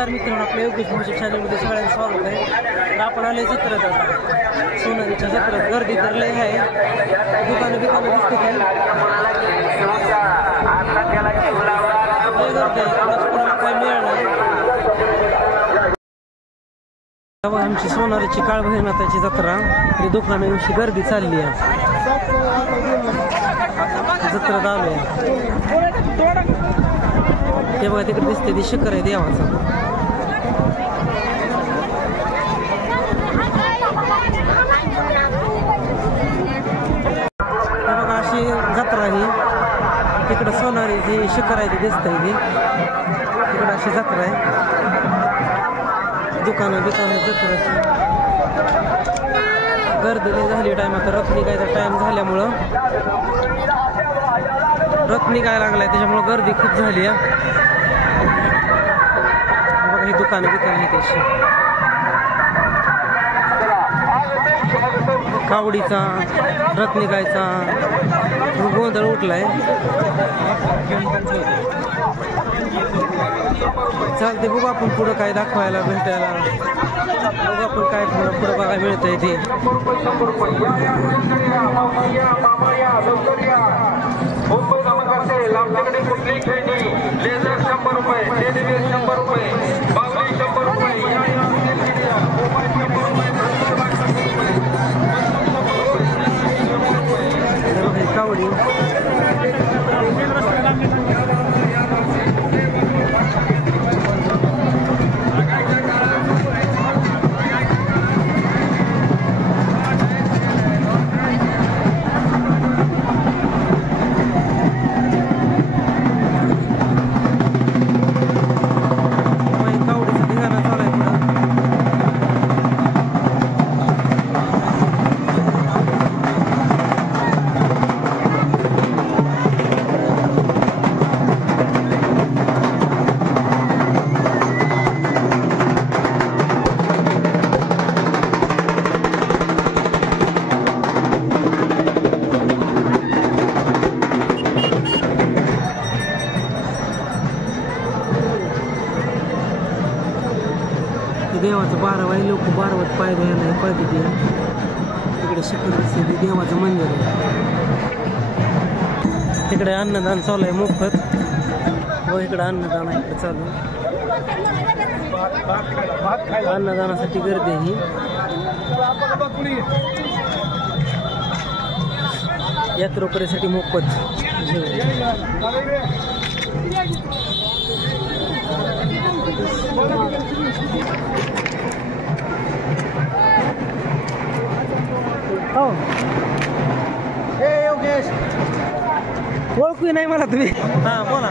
नमस्कार मित्रांनो, आपल्या योगेश भोसले चॅनलमध्ये सगळ्यांचं स्वागत आहे. तर आपण आले जत्रेत आता सोनारीच्या जत्रेत. गर्दी तर लय आहे, दुकानं बिकानं दिसते काय काय मिळणार. आमची सोनारीची काळभैरनाथाची जत्रा, ही दुकानाविषयी गर्दी चालली आहे. जत्रेत आलोय ते बघा, तिकडे दिसते ती शिखर आहे देवाचं. बघा अशी जत्रा ही, तिकडं सोनारीची शिखर आहे ती दिसतंय ती, तिकडं अशी जत्रा आहे. दुकानं बिकानं जत्राची गर्दी लई झाली. टाइम आता रथ निघायचा टाइम झाल्यामुळं रथ निघायला लागलाय, त्याच्यामुळं गर्दी खूप झाली आहे. बघा ही दुकानं बिकानं आहे त्याची. कावडीचा रथ निघायचा गोंधळ उठलाय. चालते बघू आपण पुढं काय दाखवायला भेटायला, बघू आपण काय पुढं बघायला मिळतंय ते. आमच्याकडे कुठली खेळणी लेझर 100 रुपये, टेनिवेअर 100 रुपये, बावली 100 रुपये, कावडी देवाचं 12 वाय लोक 12 पाय द्यायला पळते. तिकडे शिखर दिसते, देवाचं मंदिर आहे. तिकडे अन्नदान चालू आहे मोफत. व इकडे अन्नदान आहे इकडे चालू. अन्नदानासाठी गर्दी आहे ही. यात्रोकरीसाठी मोफत हो. हे योगेश ओळखू नाही मला तुम्ही. हां बोला.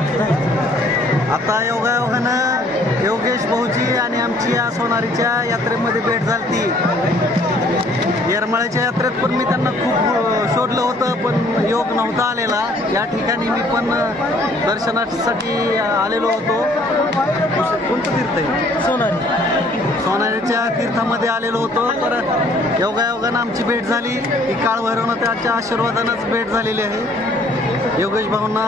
आता योगायोगानं योगेश भाऊजी आणि आमची या सोनारीच्या यात्रेमध्ये भेट झाली. येरमाळ्याच्या यात्रेत पण मी त्यांना खूप शोधलं होतं, पण योग नव्हता आलेला. या ठिकाणी मी पण दर्शनासाठी आलेलो होतो. कोणतं तीर्थ आहे? सोनारीच्या तीर्थामध्ये आलेलो होतो. तर योगायोगानं आमची भेट झाली. ही काळभैरवनाथाच्या आशीर्वादानंच भेट झालेली आहे. योगेश भाऊंना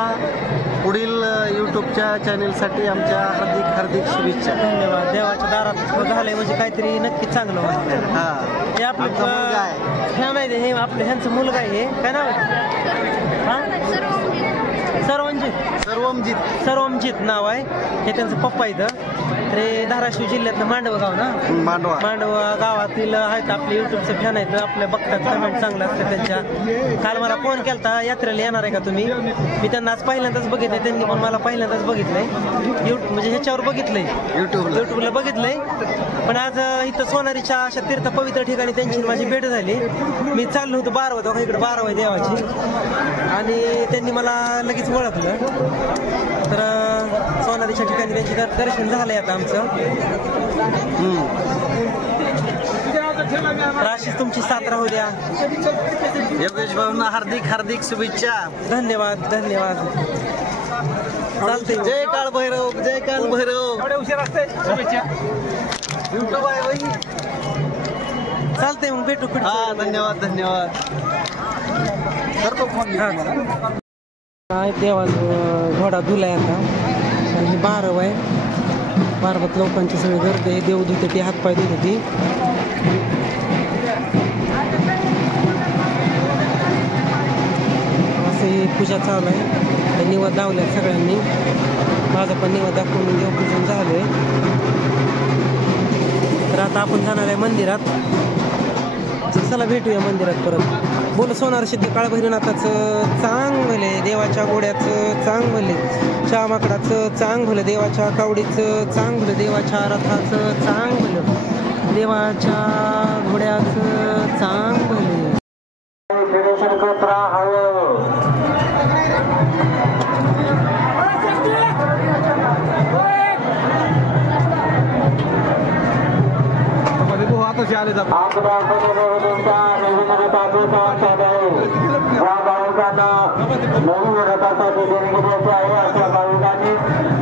पुढील यूट्यूबच्या चॅनेलसाठी आमच्या हार्दिक हार्दिक शुभेच्छा. धन्यवाद. देवाच्या दारात झालंय म्हणजे काहीतरी नक्की चांगलं होतं. हां, हे आपलं फॅन आहे, हे आपलं ह्यांचं मुलगा आहे. हे काय नाव आहे? हां, सर्वमजित नाव आहे. हे त्यांचं पप्पा इथं. ते धाराशिव जिल्ह्यातलं मांडवा गाव ना, मांडवा गावातील आहेत. आपले युट्यूबचे फॅन आहेत, आपल्या बघतात, कमेंट चांगलं असतं त्यांच्या. काल मला फोन केलता, यात्रेला येणार आहे का तुम्ही? मी त्यांना आज पहिल्यांदाच बघितलंय, त्यांनी पण मला पहिल्यांदाच बघितलंय. म्हणजे ह्याच्यावर बघितलंय, युट्यूबला बघितलंय. पण आज इथं सोनारीच्या अशा तीर्थ पवित्र ठिकाणी त्यांची माझी भेट झाली. मी चाललो होतो 12 वाजता, इकडे 12 वाजता देवाची, आणि त्यांनी मला लगेच ओळखलं. तर सोनारीच्या ठिकाणी त्यांची दर्शन झालंय आता आमचं. अशीच तुमची साथ राहू द्या. योगेश भाऊंना हार्दिक हार्दिक शुभेच्छा. धन्यवाद. चालते. जय काळभैरव, जय काळभैरव. युट्यूब आहे बाई. चालते मग भेटू. हा, धन्यवाद. करतो फोन. देवा घोडा धुलाय आता. आणि 12 आहे. पार्वत लोकांची सगळी गर्दी, देव धुते ती, हातपाय धुते ती. असं ही पूजा चालू आहे. निवद दावल्यात सगळ्यांनी. माझा पण निवद दाखवून देवपूजन झालं आहे. तर आता आपण जाणार आहे मंदिरात. चला भेटूया मंदिरात परत. बोल सोनार सिद्ध काळभैरवनाथाचं चांग भले, देवाच्या गोड्याचं चांग भले, चहा माकडाचं चांग भलं, देवाच्या कावडीचं चांग भलं, देवाच्या रथाचं चांग भलं, देवाच्या घोड्याचं चांग भले. आले जातात.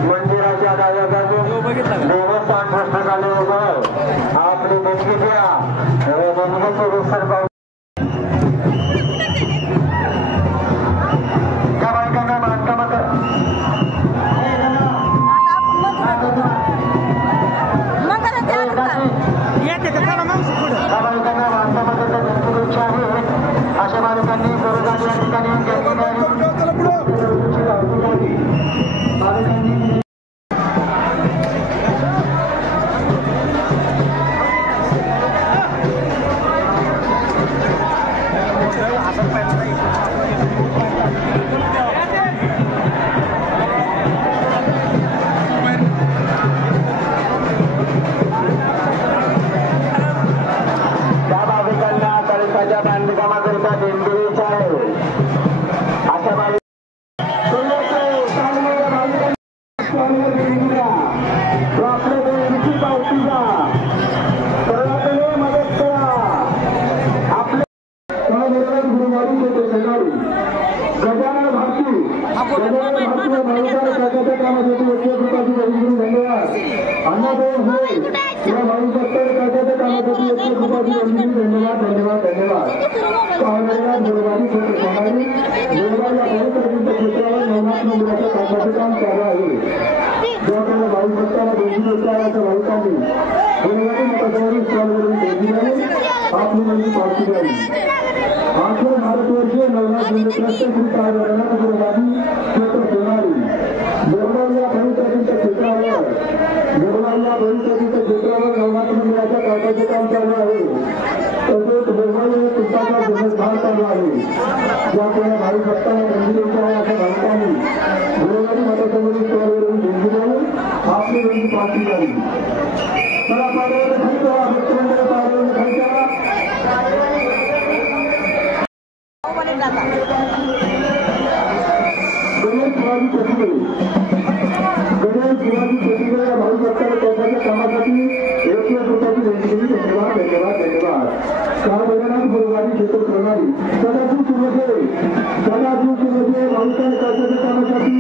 मंदिराच्या डाव्या बाजूला देवस्थान पुस्तकालय आपली देणगी द्या. देणगीचे विसर त्या बायकांना बांधकामात अशा बालकांनी बरोबर या ठिकाणी बांधकामाकरिता देणगीचा आहे. अशा मदत करा. आपल्या गुरुवारी गजानन भारती त्याच्या कामासाठी 1 रुपयाची देणगी. धन्यवाद. अण्णाभाऊ होय किंवा भाऊ सत्तर त्याच्या कामासाठी 1 रुपयाची देणगी. धन्यवाद धन्यवाद धन्यवाद. गुरुवारी क्षेत्रावर नवनाथ मंदिराच्या कामाचे काम चालू आहे. ज्याकडे भाऊ सत्ताला देणगी देत आहे अशा भाविकांनी गुरुवारी मतदारी स्टॉलवरून देणगी द्यावी. आपली देणगी पावती द्यावी. आठवे भारतवर्षीय नवनाथ मंदिराच्या श्री कार्यालयाला गुरुवारी क्षेत्र सोनारी बोरगाव या भविष्याच्या क्षेत्रावर नवनाथ मंदिराच्या कामाचे काम चालू आहे. तसेच बोरगाव पुस्तकाचा जीर्णोद्धार चालू आहे. ज्यामुळे भावी भक्तांना देणगी द्यायची आहे अशा भाविकांनी गुरुवारी मतदारी स्टॉलवरून देणगी द्यावी. आपली देणगी पावती द्यावी. मला पाडव्याला खायचा भक्तमंडळ पाडव्याला खायचा गणेश शिवाजी शेतीकडे या भावी भक्तांना त्याच्या कामासाठी 1 रुपयाची देणगी. धन्यवाद धन्यवाद धन्यवाद. काळभैरवनाथ गुरुवारी क्षेत्र प्रणाली सदाशिव सुरजे भाविकांच्या कामासाठी